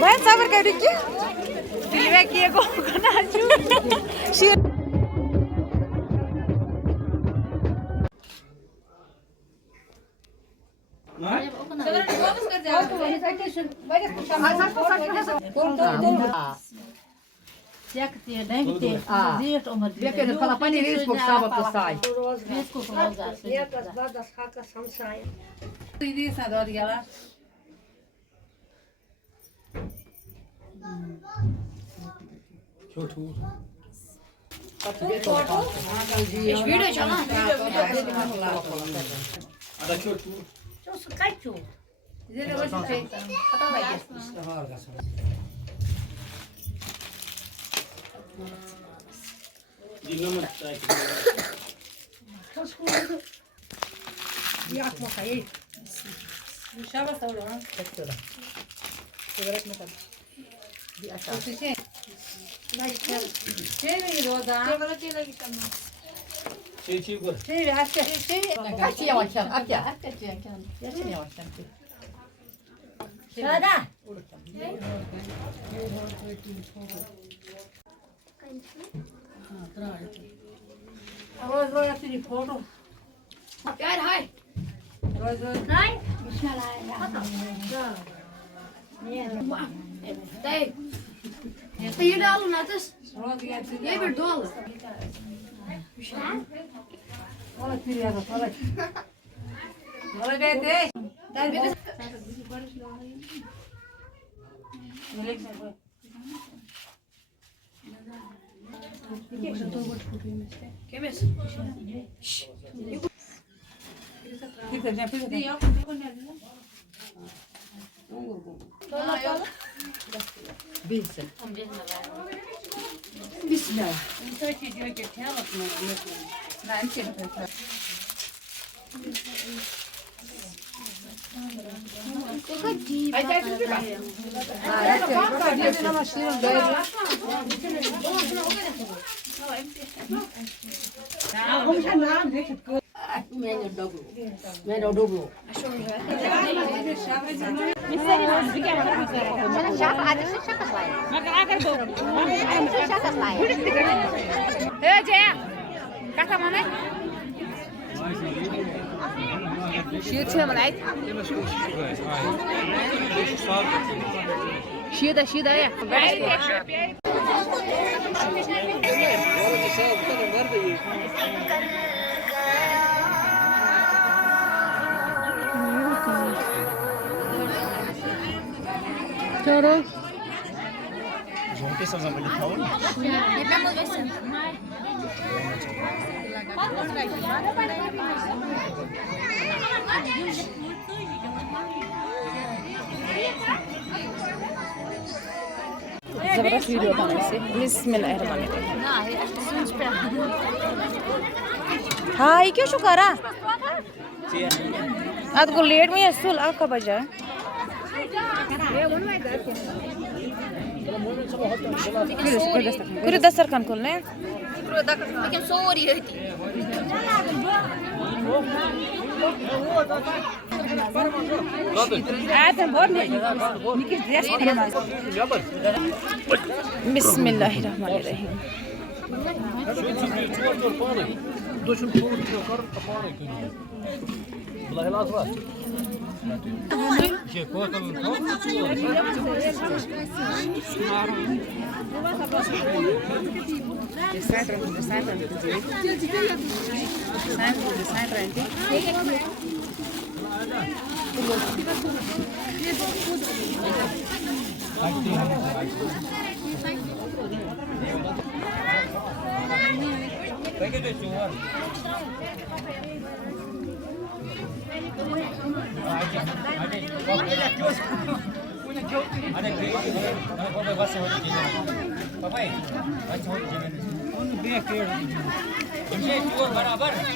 Baik sabar kayak Diki. Pilih kia kok kena aju. Shir. Wir kunnen vanaf wanneer is voor sabat te saai. Jullie alle net eens? Jij bent dol. Bismillah. Hei Jaya, kata mana? Şiir çevirmek. Şiir da ya. Çoro. Zabras video tanesi. Bismillahirrahmanirrahim. हाँ ये क्यों शुक्र है? आज को late में असल आपका बजा है। कुछ 10 सरकन खोलने हैं। लेकिन सॉरी है कि बिस्मिल्लाहिर्रहमानिर्रहीम Şurada Berkan.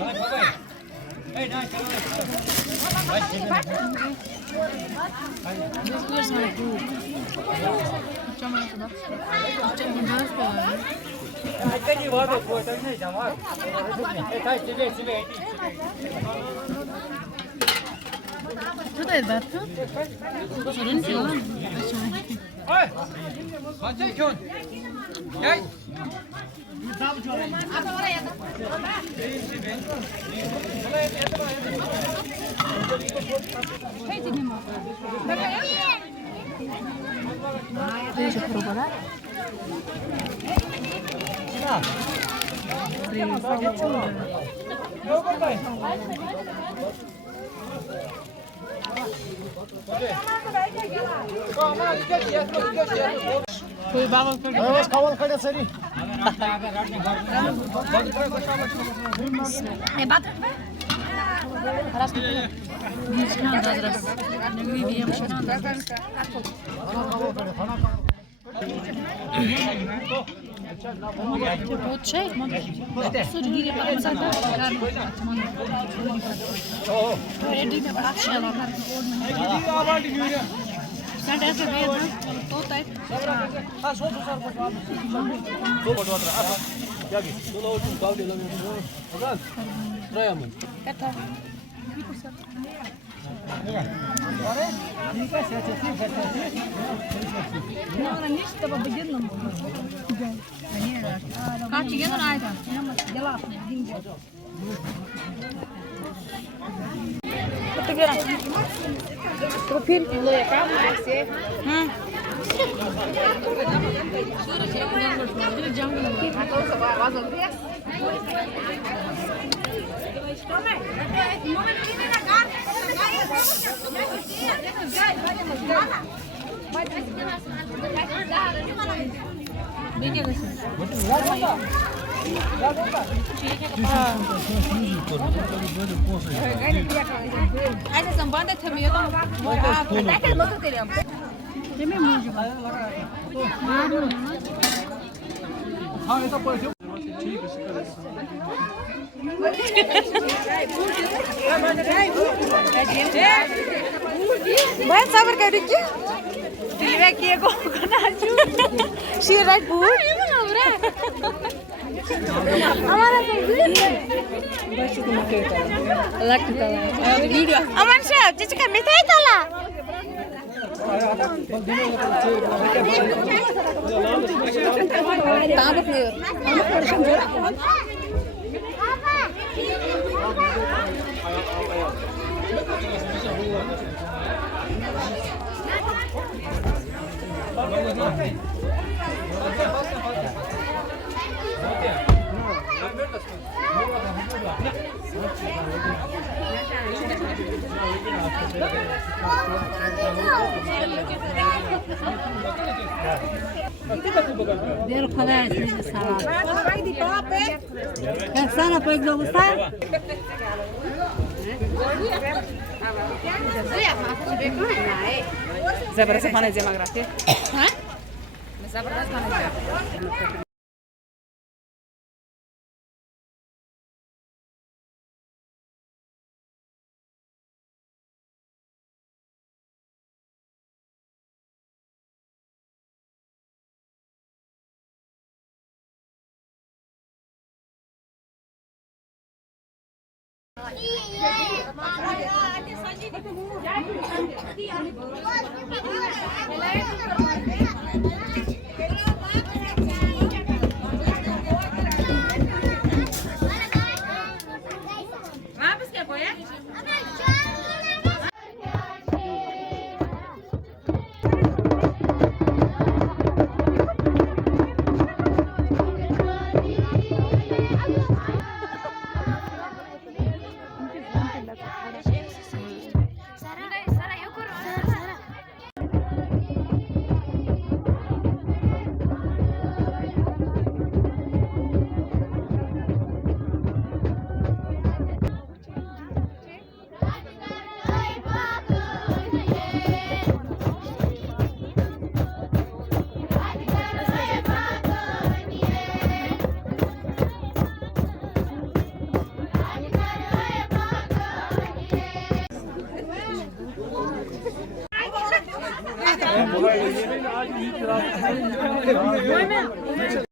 Şurada Oy. Kaça kön? Gel. बहन सबर करू की दिलवा किए को नाचू शी राइट बूट हमारा वीडियो अमन साहब जिसका मिठाई ताला Ver kadar sizi sağ. Ya sana pek dostlar. Zabra pana zema gratis. Ha? Zabra pana. Koyma.